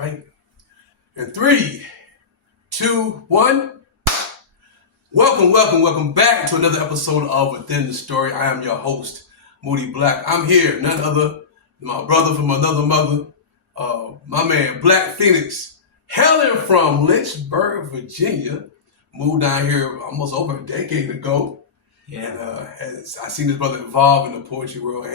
Right? In 3, 2, 1. Welcome back to another episode of Within the Story. I am your host, mOody Black. I'm here, none other than my brother from another mother, my man Black Phoenix, hailing from Lynchburg, Virginia. Moved down here almost over a decade ago. Yeah. And I seen this brother involved in the poetry world.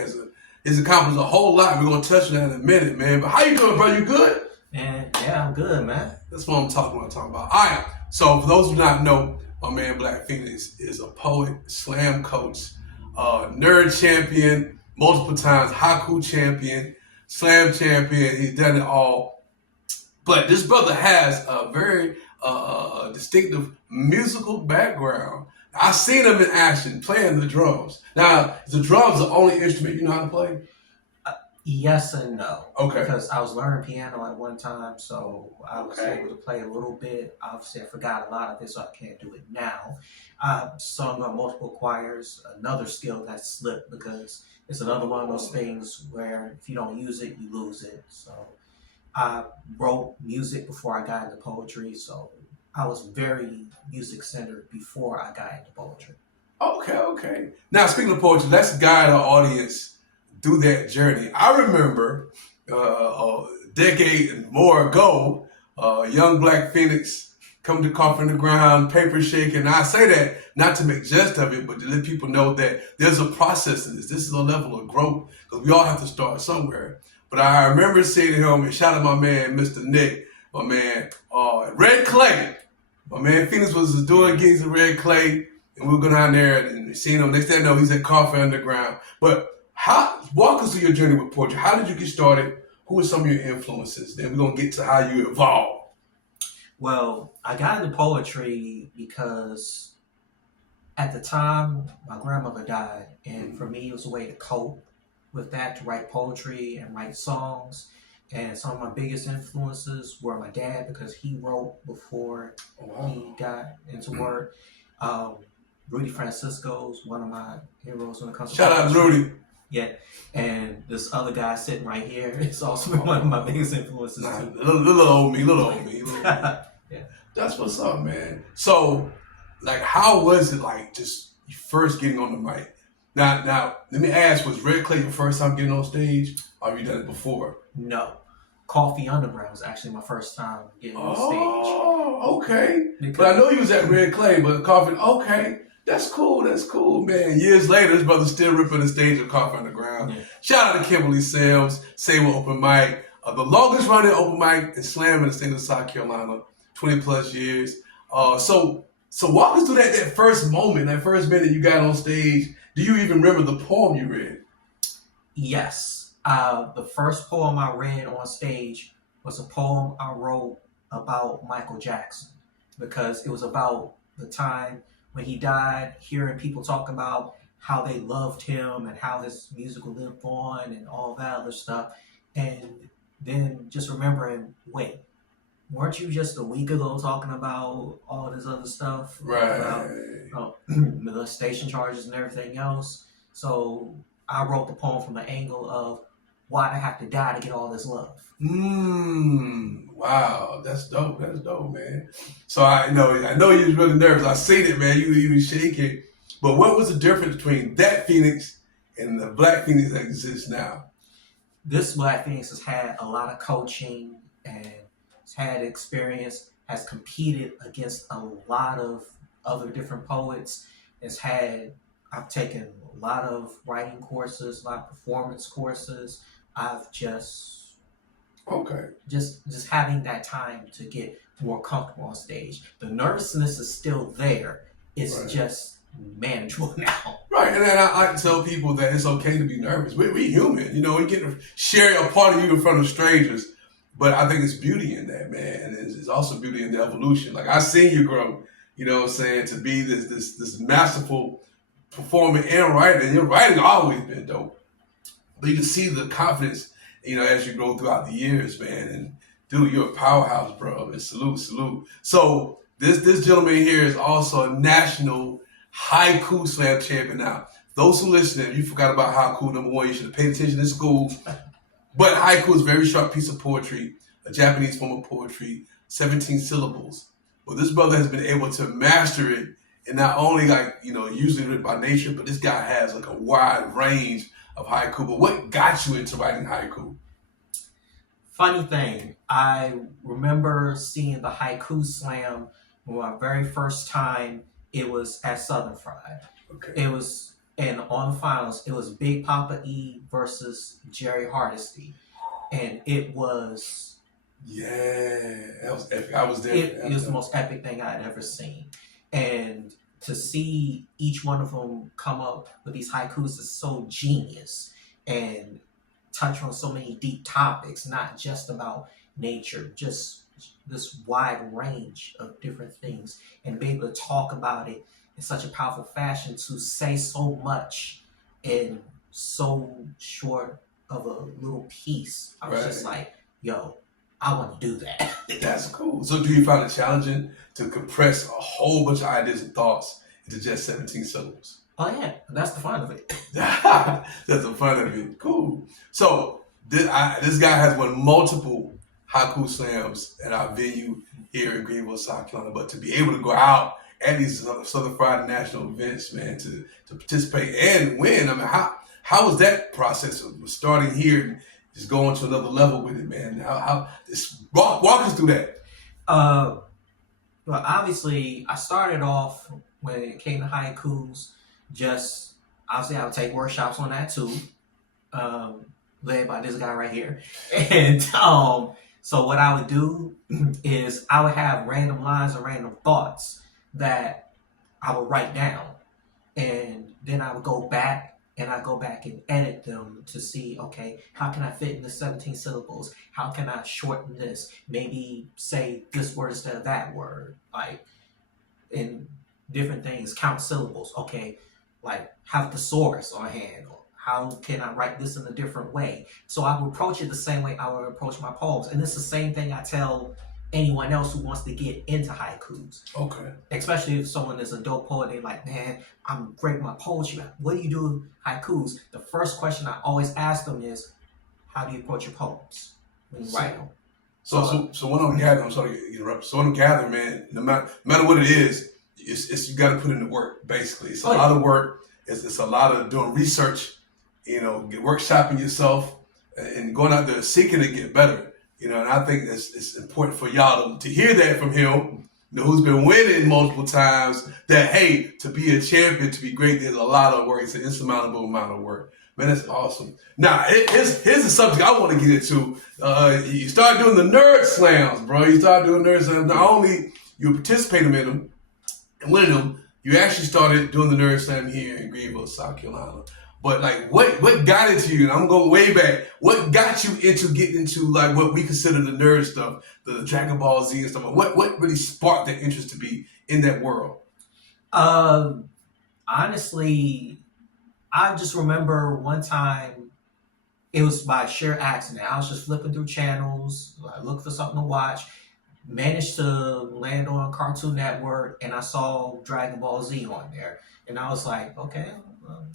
He's accomplished a whole lot. We're going to touch on that in a minute, man. But how you doing, bro? You good? Man, yeah, I'm good, man. That's what I'm talking about. All right. So for those who do not know, my man Black Phoenix is a poet, slam coach, nerd champion, multiple times, Haiku champion, slam champion. He's done it all. But this brother has a very distinctive musical background. I've seen him in action playing the drums. Now, is the drums the only instrument you know how to play? Yes and no. Okay. Because I was learning piano at one time, so I was able to play a little bit. Obviously, I forgot a lot of it, so I can't do it now. I've sung on multiple choirs, another skill that slipped because it's another one of those things where if you don't use it, you lose it. So I wrote music before I got into poetry, so I was very music-centered before I got into poetry. Okay. Now, speaking of poetry, let's guide our audience through that journey. I remember a decade and more ago, young Black Phoenix come to Coffee on the Ground, paper shaking. And I say that not to make jest of it, but to let people know that there's a process in this. This is a level of growth because we all have to start somewhere. But I remember saying to him, and shout out my man, Mr. Nick, my man, Red Clay. My man Phoenix was doing gigs at Red Clay, and we were going down there and seeing him. Next thing I know, he's at Coffee Underground. But walk us through your journey with poetry. How did you get started? Who were some of your influences? Then we're going to get to how you evolved. Well, I got into poetry because at the time, my grandmother died. And for me, it was a way to cope with that, to write poetry and write songs. And some of my biggest influences were my dad because he wrote before he got into work. Rudy Francisco's one of my heroes when it comes to Shout out Rudy. Yeah, and this other guy sitting right here is also one of my biggest influences too. Little old me. Yeah. That's what's up, man. So, like, how was it like just you first getting on the mic? Now, let me ask, was Red Clay your first time getting on stage, or have you done it before? No. Coffee Underground was actually my first time getting on stage. Oh, okay. But I know you was at Red Clay, but Coffee, okay. That's cool, man. Years later, this brother's still ripping the stage of Coffee Underground. Yeah. Shout out to Kimberly Sims, Say What Open Mic, the longest running open mic and slam in the state of South Carolina, 20 plus years. So walk us through that first moment, that first minute you got on stage. Do you even remember the poem you read? Yes. The first poem I read on stage was a poem I wrote about Michael Jackson because it was about the time when he died, hearing people talk about how they loved him and how his music would live on and all that other stuff. And then just remembering, wait, weren't you just a week ago talking about all this other stuff? Right. About molestation charges and everything else. So I wrote the poem from the angle of why'd I have to die to get all this love? Wow, that's dope, man. So I know you was really nervous. I seen it, man. You was shaking. But what was the difference between that Phoenix and the Black Phoenix that exists now? This Black Phoenix has had a lot of coaching and has had experience, has competed against a lot of other different poets. I've taken a lot of writing courses, a lot of performance courses. I've just having that time to get more comfortable on stage. The nervousness is still there. It's just manageable now. Right, and then I tell people that it's okay to be nervous. We human, we get to share a part of you in front of strangers. But I think it's beauty in that, man. And it's also beauty in the evolution. Like, I've seen you grow, to be this masterful performer and writer. And your writing always been dope. But you can see the confidence, as you grow throughout the years, man. And dude, you're a powerhouse, bro. And salute. So this gentleman here is also a national Haiku slam champion. Now, those who listening, you forgot about Haiku. Number one, you should have paid attention in school. But haiku is a very short piece of poetry. a Japanese form of poetry, 17 syllables. Well, this brother has been able to master it, and not only usually written by nature, but this guy has like a wide range of haiku. But what got you into writing haiku? Funny thing, I remember seeing the haiku slam my very first time. It was at Southern Fried. Okay. It was, and on the finals, it was Big Papa E versus Jerry Hardesty, and it was. Yeah, that was epic. I was there. It was the most epic thing I'd ever seen, and to see each one of them come up with these haikus is so genius and touch on so many deep topics, not just about nature, just this wide range of different things, and be able to talk about it in such a powerful fashion, to say so much in so short of a little piece. I was just like, yo, I want to do that. That's cool. So do you find it challenging to compress a whole bunch of ideas and thoughts into just 17 syllables? Oh yeah, that's the fun of it. That's the fun of it. Cool. So this guy has won multiple haiku slams at our venue here in Greenville, South Carolina. But to be able to go out at these Southern Friday national events, man, to participate and win, I mean, how was that process of starting here and just going to another level with it, man? How walk us through that. Well, obviously, I started off when it came to haikus. Just obviously, I would take workshops on that too, led by this guy right here. And so what I would do is I would have random lines or random thoughts that I would write down, and then I would go back and edit them to see, okay, how can I fit in the 17 syllables? How can I shorten this? Maybe say this word instead of that word, like in different things, count syllables. Okay, like have thesaurus on hand. Or how can I write this in a different way? So I would approach it the same way I would approach my poems. And it's the same thing I tell anyone else who wants to get into haikus. Okay. Especially if someone is a dope poet, they're like, man, I'm great with my poetry. What do you do with haikus? The first question I always ask them is, how do you approach your poems when you write them? So when I'm gathering, I'm sorry to interrupt. So when I'm gathering, man, no matter what it is, it's you got to put in the work. Basically, it's a lot of work. It's a lot of doing research. Workshopping yourself and going out there seeking to get better. And I think it's important for y'all to hear that from him, who's been winning multiple times, that, hey, to be a champion, to be great, there's a lot of work. It's an insurmountable amount of work. Man, that's awesome. Now, here's the subject I want to get into. You start doing the nerd slams, bro. You start doing nerd slams. Not only you participating in them and winning them, you actually started doing the nerd slam here in Greenville, South Carolina. But like, what got into you? And I'm going way back. What got you into getting into like what we consider the nerd stuff, the Dragon Ball Z and stuff? What really sparked that interest to be in that world? Honestly, I just remember one time, it was by sheer accident. I was just flipping through channels, I looked for something to watch, managed to land on Cartoon Network, and I saw Dragon Ball Z on there. And I was like, okay,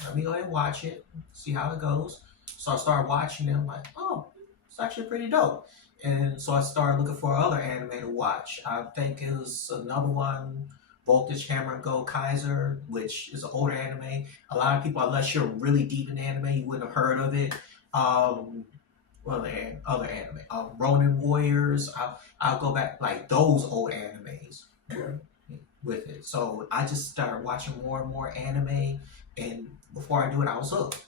let me go ahead and watch it, see how it goes. So I started watching it. I'm like, oh, it's actually pretty dope. And so I started looking for other anime to watch. I think it was another one, Voltage Hammer and Go Kaiser, which is an older anime. A lot of people, unless you're really deep in anime, you wouldn't have heard of it. Other anime, Ronin Warriors. I'll go back, like those old animes with it. So I just started watching more and more anime, and before I knew it, I was hooked.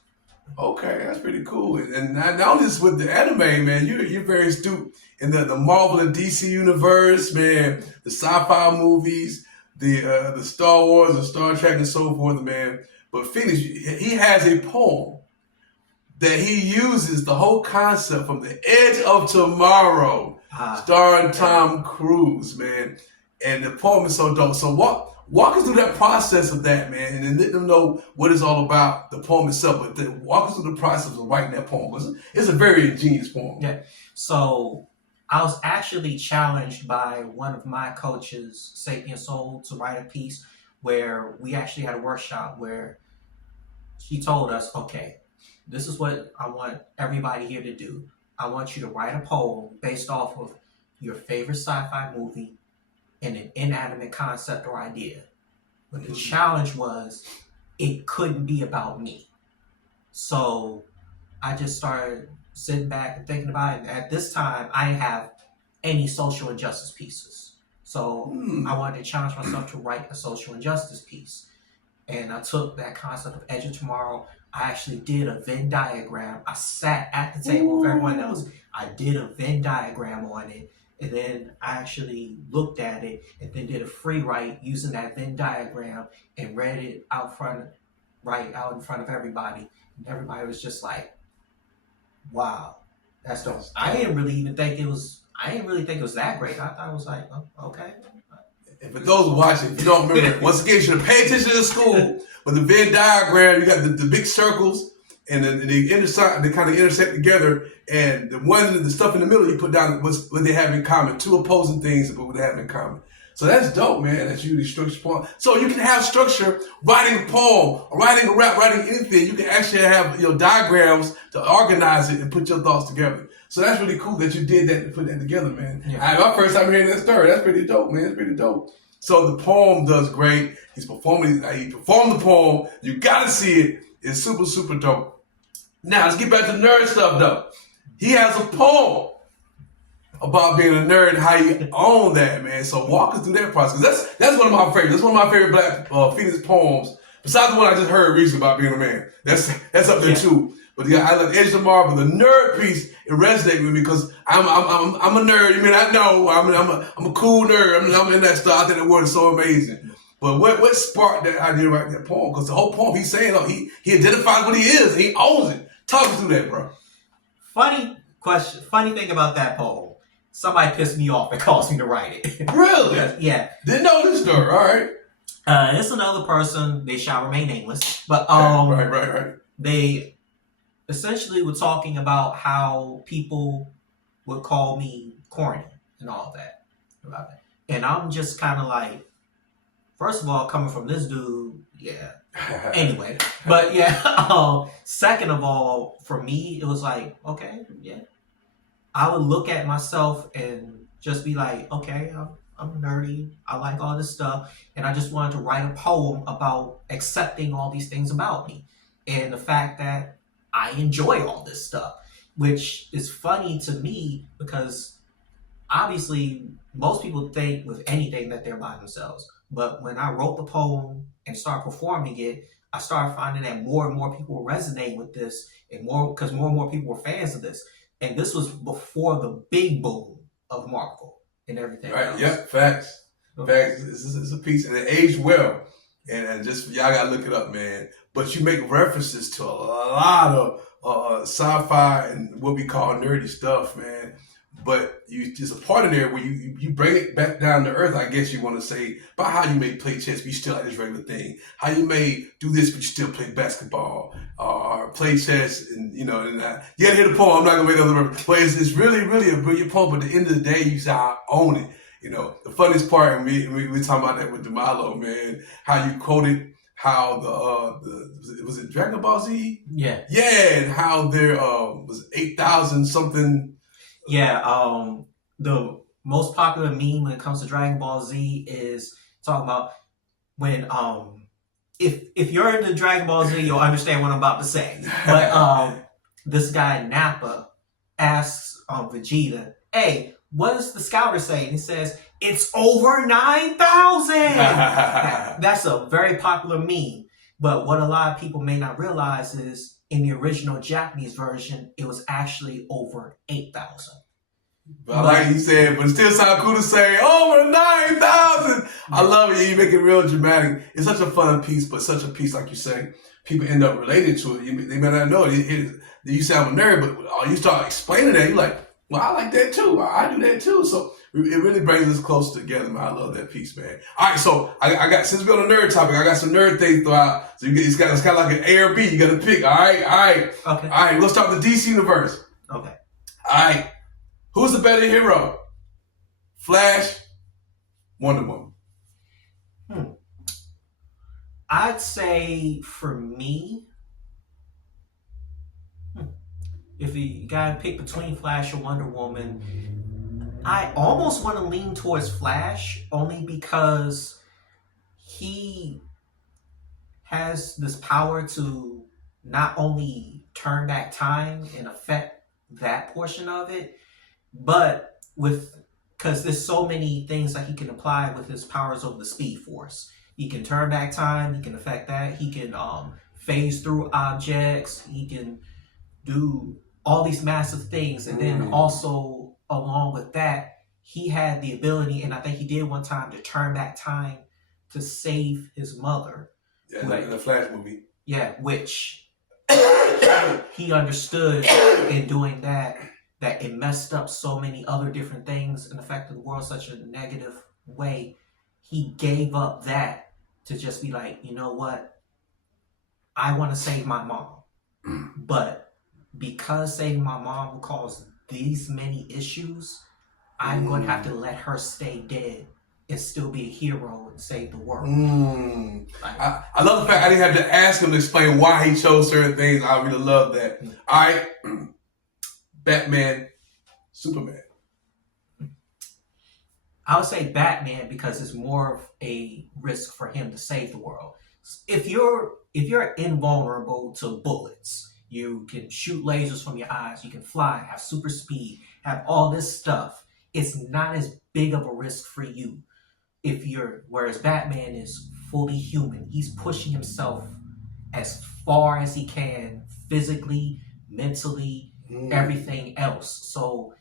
Okay, that's pretty cool. And not only just with the anime, man, you're very astute in the Marvel and DC universe, man. The sci-fi movies, the Star Wars, the Star Trek, and so forth, man. But Phoenix, he has a poem that he uses the whole concept from The Edge of Tomorrow, starring Tom Cruise, man. And the poem is so dope. So walk us through that process of that, man, and then let them know what it's all about, the poem itself. But then walk us through the process of writing that poem. It's a very ingenious poem. Yeah. So I was actually challenged by one of my coaches, Sapien Soul, to write a piece where we actually had a workshop where she told us, okay, this is what I want everybody here to do. I want you to write a poem based off of your favorite sci-fi movie and an inanimate concept or idea. But the challenge was it couldn't be about me. So I just started sitting back and thinking about it. And at this time, I didn't have any social injustice pieces. So I wanted to challenge myself to write a social injustice piece. And I took that concept of Edge of Tomorrow. I actually did a Venn diagram. I sat at the table with everyone else. I did a Venn diagram on it. And then I actually looked at it and then did a free write using that Venn diagram and read it right out in front of everybody. And everybody was just like, wow, that's dope. I didn't really think it was that great. I thought it was like, oh, okay. And for those watching, if you don't remember, once again, you should pay attention to school. But the Venn diagram, you got the big circles, and then they kind of intersect together. And the stuff in the middle you put down what they have in common. Two opposing things, but what they have in common. So that's dope, man. That's usually structure poem. So you can have structure writing a poem, or writing a rap, writing anything. You can actually have diagrams to organize it and put your thoughts together. So that's really cool that you did that to put that together, man. Yeah. My first time hearing that story, that's pretty dope, man. It's pretty dope. So the poem does great. He performed the poem. You gotta see it. It's super, super dope. Now let's get back to nerd stuff though. He has a poem about being a nerd and how you own that, man. So walk us through that process. That's one of my favorites. That's one of my favorite Black Phoenix poems. Besides the one I just heard recently about being a man. That's up there too. But yeah, I love Edge of Tomorrow, but the nerd piece, it resonated with me because I'm a nerd. You mean I know I'm a cool nerd. I'm in that stuff. I think that word is so amazing. But what sparked that idea to write that poem? Because the whole poem he's saying, he identifies what he is. And he owns it. Talk us through that, bro. Funny question. Funny thing about that poem. Somebody pissed me off and caused me to write it. Really? Yeah. Didn't know this story. All right. It's another person. They shall remain nameless. But right. They essentially were talking about how people would call me corny and all that about that. And I'm just kind of like, first of all, coming from this dude, yeah. Anyway, but yeah. Second of all, for me, it was like, okay, yeah. I would look at myself and just be like, okay, I'm nerdy. I like all this stuff. And I just wanted to write a poem about accepting all these things about me. And the fact that I enjoy all this stuff, which is funny to me because obviously most people think with anything that they're by themselves. But when I wrote the poem and started performing it, I started finding that more and more people resonate with this because more and more people were fans of this. And this was before the big boom of Marvel and everything right, else. Yeah, facts. Facts. It's a piece, and it aged well. And just, y'all got to look it up, man. But you make references to a lot of sci-fi and what we call nerdy stuff, man. But there's a part in there where you bring it back down to earth, I guess you want to say, about how you may play chess, but you still like this regular thing. How you may do this, but you still play basketball, or play chess, and you gotta hear the poem. I'm not gonna make another reference, but it's really, really a brilliant poem. But at the end of the day, you say, I own it. The funniest part, and we talking about that with DeMilo, man, how you quoted how was it Dragon Ball Z? Yeah. Yeah, and how there was 8,000 something. Yeah, the most popular meme when it comes to Dragon Ball Z is talking about when if you're into Dragon Ball Z, you'll understand what I'm about to say. But this guy Nappa asks Vegeta, "Hey, what does the scouter say?" And he says, "It's over 9,000." That's a very popular meme. But what a lot of people may not realize is in the original Japanese version, it was actually over 8,000. But like you said, but it still sounds cool to say over 9,000. I love it. You make it real dramatic. It's such a fun piece, but such a piece, like you say, people end up related to it. They may not know it. You sound a nerd, but you start explaining that, you're like, well, I like that too. I do that too. So it really brings us closer together, man. I love that piece, man. All right, so I got, since we're on the nerd topic, I got some nerd things to throw out. So it's kind of like an A or B. You got to pick. All right. Okay. All right, let's start with the DC universe. Okay. All right. Who's the better hero? Flash, Wonder Woman. I'd say for me, if you gotta pick between Flash or Wonder Woman, I almost want to lean towards Flash only because he has this power to not only turn back time and affect that portion of it, but with because there's so many things that he can apply with his powers of the Speed Force. He can turn back time. He can affect that. He can phase through objects. He can do all these massive things, and then also along with that, he had the ability, and I think he did one time, to turn back time to save his mother. Yeah, like in the Flash movie. Yeah, which he understood in doing that it messed up so many other different things and affected the world such a negative way. He gave up that to just be like, you know what? I want to save my mom. But because saving my mom will cause these many issues, I'm going to have to let her stay dead and still be a hero and save the world. Like, I love the fact I didn't have to ask him to explain why he chose certain things. I really love that. All right. Batman, Superman. I would say Batman because it's more of a risk for him to save the world. If you're invulnerable to bullets, you can shoot lasers from your eyes, you can fly, have super speed, have all this stuff. It's not as big of a risk for you. Whereas Batman is fully human. He's pushing himself as far as he can, physically, mentally, everything else. So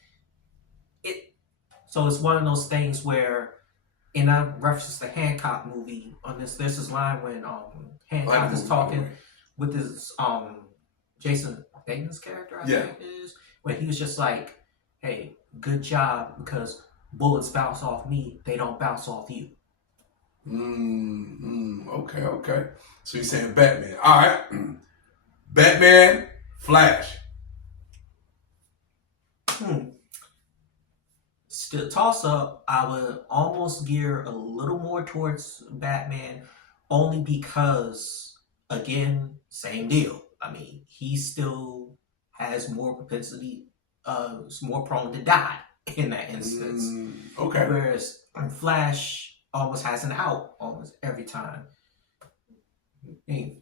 it's one of those things where, and I reference the Hancock movie on this. There's this line when Hancock is talking with his Jason Bateman's character, I think it is, where he was just like, "Hey, good job, because bullets bounce off me, they don't bounce off you." Okay. So you're saying Batman. All right. Batman, Flash. Still toss up. I would almost gear a little more towards Batman, only because, again, same deal. I mean, he still has more propensity, is more prone to die in that instance. Okay. Whereas Flash almost has an out almost every time.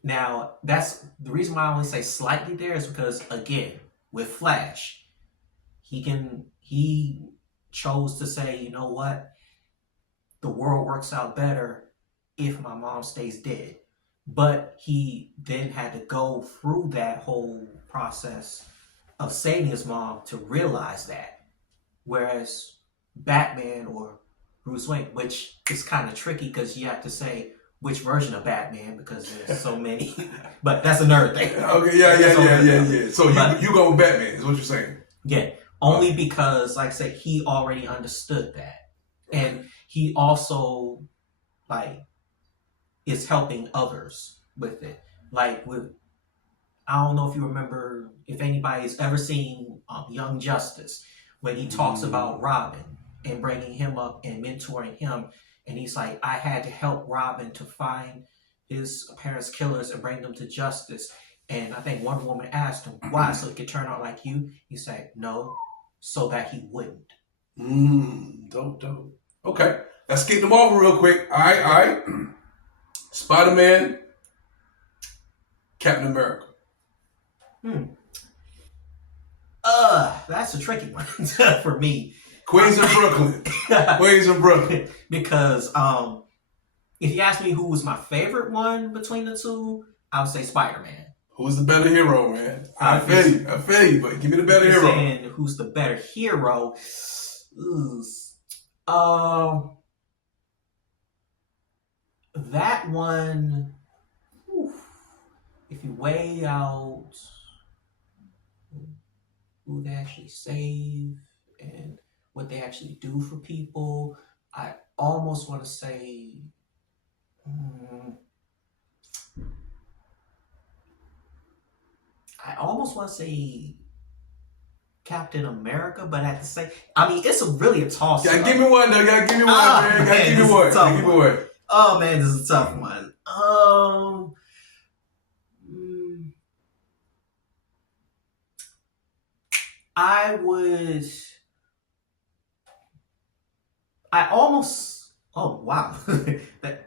Now, that's the reason why I only say slightly there is because, again, with Flash, he chose to say, you know what, the world works out better if my mom stays dead. But he then had to go through that whole process of saving his mom to realize that. Whereas Batman or Bruce Wayne, which is kind of tricky because you have to say which version of Batman because there's so many. But that's another thing. Okay, yeah. So you go with Batman is what you're saying. Yeah, only because, like I said, he already understood that. And he also, is helping others with it. I don't know if you remember, if anybody's ever seen Young Justice, when he talks about Robin and bringing him up and mentoring him. And he's like, I had to help Robin to find his parents' killers and bring them to justice. And I think Wonder Woman asked him, why? So he could turn out like you? He said, no, so that he wouldn't. Dope. Okay, let's get them over real quick. All right. Spider-Man, Captain America. That's a tricky one for me. Queens of Brooklyn. Because if you ask me who was my favorite one between the two, I would say Spider-Man. Who's the better hero, man? I feel you, but give me the better hero. Saying who's the better hero? That one, if you weigh out who they actually save and what they actually do for people, I almost want to say Captain America, but at the same, it's really a toss. Gotta give me one though. Gotta give me one, man. Gotta give me one. Oh man, this is a tough one. I would. I almost. Oh wow!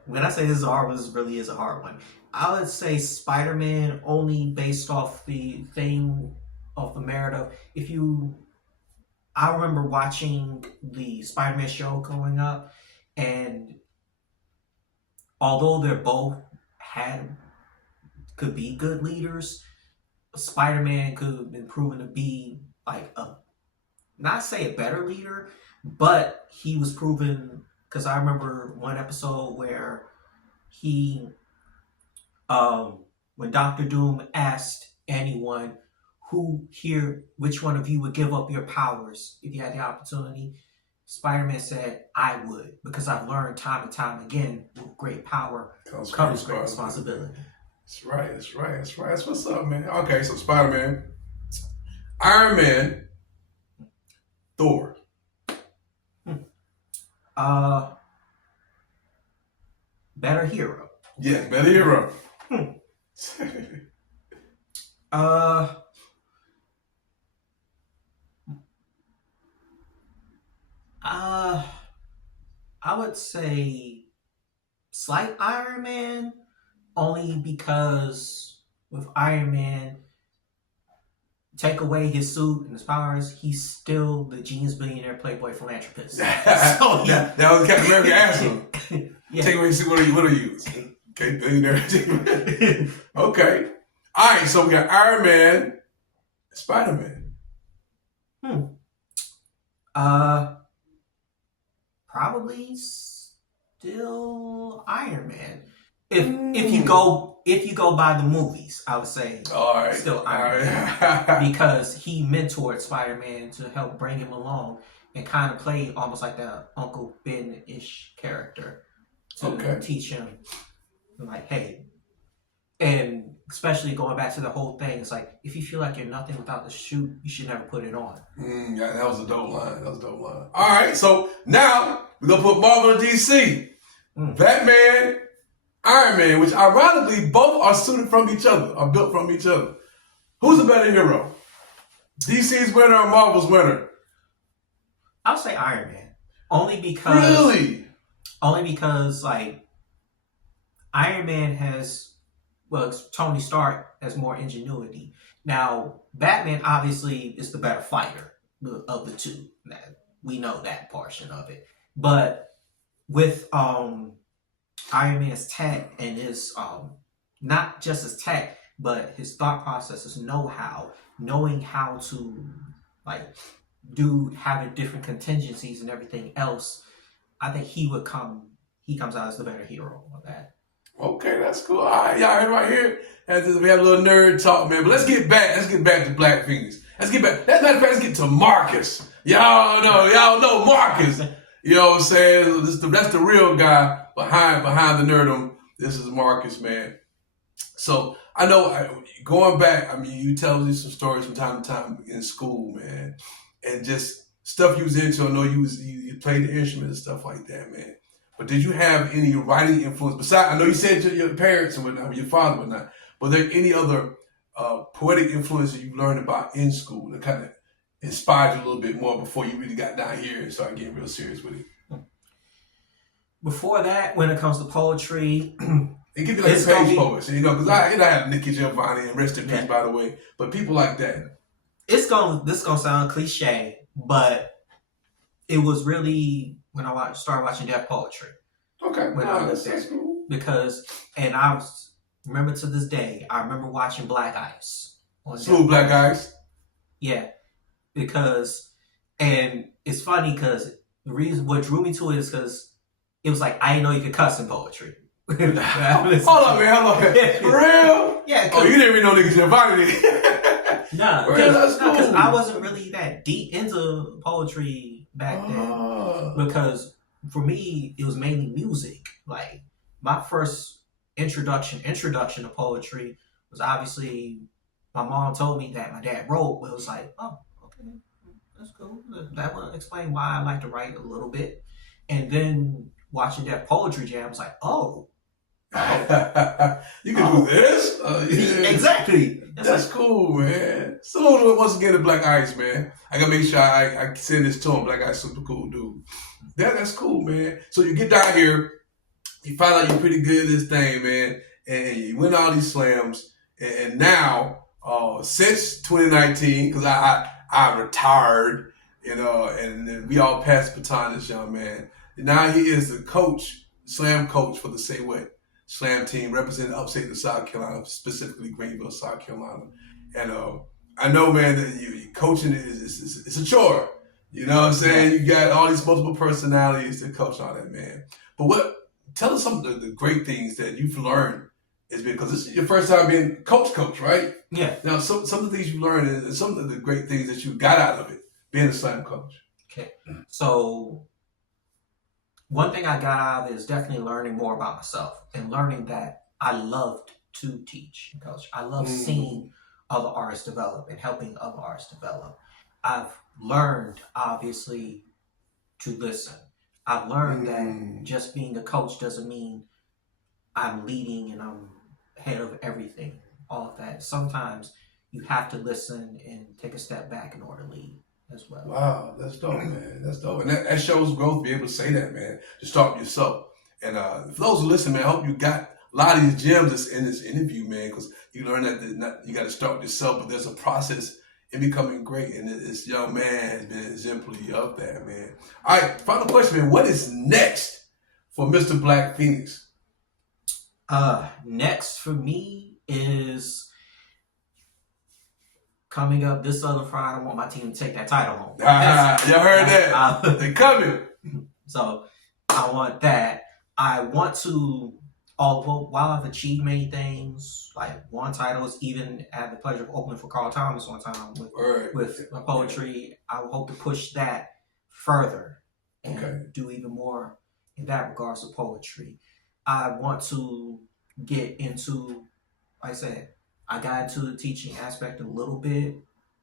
When I say this is hard one, this really is a hard one. I would say Spider-Man only based off the thing of the merit of if you. I remember watching the Spider-Man show growing up, and although they're both had could be good leaders, Spider-Man could have been proven to be like a not say a better leader, but he was proven because I remember one episode where he when Doctor Doom asked anyone who here which one of you would give up your powers if you had the opportunity, Spider-Man said, I would, because I've learned time and time again with great power comes great responsibility. That's right, that's right, that's right. That's what's up, man. Okay, so Spider-Man, Iron Man, Thor. Better hero. Yeah, better hero. I would say slight Iron Man, only because with Iron Man, take away his suit and his powers, he's still the genius billionaire playboy philanthropist. So that was Captain America answer. Yeah. Take away his suit, what do you use? Okay, billionaire. Okay. All right, so we got Iron Man, Spider-Man. Probably still Iron Man. If you go by the movies, I would say still Iron Man because he mentored Spider-Man to help bring him along and kind of play almost like that Uncle Ben-ish character to teach him like, hey, and especially going back to the whole thing, it's like if you feel like you're nothing without the suit, you should never put it on. Yeah, that was a dope line. All right, so now we're gonna put Marvel and DC. Batman, Iron Man, which ironically both are suited from each other, are built from each other. Who's a better hero? DC's winner or Marvel's winner? I'll say Iron Man. Only because like Iron Man has Tony Stark has more ingenuity. Now, Batman obviously is the better fighter of the two. We know that portion of it. But with Iron Man's tech and his not just his tech, but his thought process, his know-how, knowing how to like having different contingencies and everything else, I think he comes out as the better hero of that. Okay, that's cool. All right, y'all heard right here. We have a little nerd talk, man. But let's get back to Black Phoenix. Let's get back. Let's get to Marcus. Y'all know Marcus. You know what I'm saying? That's the real guy behind the nerdum. This is Marcus, man. So I know going back, I mean, you tell me some stories from time to time in school, man, and just stuff you was into. I know you played the instrument and stuff like that, man. But did you have any writing influence besides? I know you said your parents and whatnot, your father and whatnot. But there any other poetic influence that you learned about in school that kind of inspired you a little bit more before you really got down here and started getting real serious with it? Before that, when it comes to poetry, it could be like page poets, because I have Nikki Giovanni and rest in peace, by the way. But people like that. This gonna sound cliche, but it was really when I started watching Deaf Poetry. Okay, when I was there, cool. Because I remember to this day, I remember watching Black Ice. Smooth Black Ice. Yeah, and it's funny because the reason what drew me to it is because it was like I didn't know you could cuss in poetry. Hold on, man. For real? Yeah. Oh, you didn't even know niggas Giovanni. No, because I wasn't really that deep into poetry back then. Because for me, it was mainly music. Like my first introduction to poetry was obviously my mom told me that my dad wrote, but it was like, oh, okay, that's cool. That will explain why I like to write a little bit. And then watching that poetry jam, I was like, oh, You can do this? Yeah. Exactly. That's cool, man. So once again, the Black Ice, man. I gotta make sure I send this to him. Black Ice, super cool dude. That's cool, man. So you get down here, you find out you're pretty good at this thing, man, and you win all these slams. And now, since 2019, because I retired, and then we all passed the baton to this young man. And now he is the coach, slam coach for the Say What Slam team, representing upstate of South Carolina, specifically Greenville, South Carolina. And I know, man, that you coaching is a chore. You know what I'm saying? You got all these multiple personalities to coach all that, man. But tell us some of the great things that you've learned is because this is your first time being coach, right? Yeah. Now, some of the things you learned and some of the great things that you got out of it, being a slam coach. Okay. So one thing I got out of it is definitely learning more about myself and learning that I loved to teach and coach. I love seeing other artists develop and helping other artists develop. I've learned, obviously, to listen. I've learned that just being a coach doesn't mean I'm leading and I'm head of everything, all of that. Sometimes you have to listen and take a step back in order to lead as well. Wow, that's dope, man. That's dope. And that shows growth to be able to say that, man, to start with yourself. And for those who listen, man, I hope you got a lot of these gems that's in this interview, man, because you learn that you got to start with yourself, but there's a process in becoming great. And this young man has been exemplary of that, man. All right, final question, man. What is next for Mr. Black Phoenix? Next for me is coming up this other Friday. I want my team to take that title home. Y'all heard that? They coming. So I want that. I want to, while I've achieved many things, like won titles, even had the pleasure of opening for Carl Thomas one time with my poetry, I hope to push that further and do even more in that regards to poetry. I want to get into, like I said, I got into the teaching aspect a little bit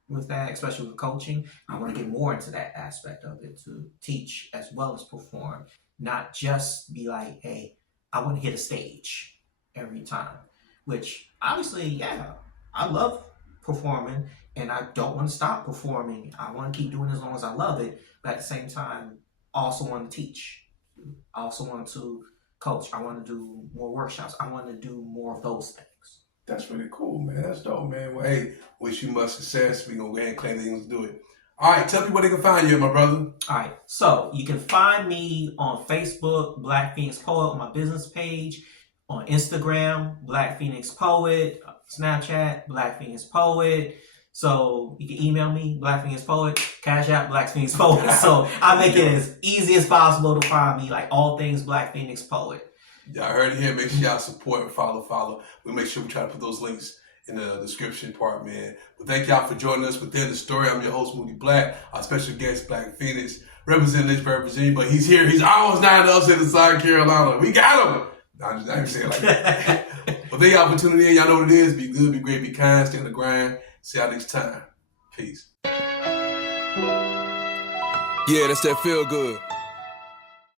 with that, especially with coaching. I want to get more into that aspect of it, to teach as well as perform, not just be like, hey, I want to hit a stage every time, which obviously, yeah, I love performing and I don't want to stop performing. I want to keep doing it as long as I love it, but at the same time, I also want to teach. I also want to coach. I want to do more workshops. I want to do more of those things. That's really cool, man. That's dope, man. Well, hey, wish you much success. We're going to go ahead and claim things to do it. All right, tell people where they can find you, my brother. All right, so you can find me on Facebook, Black Phoenix Poet, on my business page, on Instagram, Black Phoenix Poet, Snapchat, Black Phoenix Poet. So you can email me, Black Phoenix Poet, Cash App, Black Phoenix Poet. So I make it as easy as possible to find me, like all things Black Phoenix Poet. Y'all heard it here. Make sure y'all support and follow. We'll make sure we try to put those links in the description part, man. Well, thank y'all for joining us within the story. I'm your host, mOody Black. Our special guest, Black Phoenix, representing Lynchburg, Virginia, but he's here. He's almost down to us in South Carolina. We got him. No, I'm just not even saying it like that. Well, thank y'all for tuning in. Y'all know what it is. Be good, be great, be kind, stay on the grind. See y'all next time. Peace. Yeah, that's that feel good.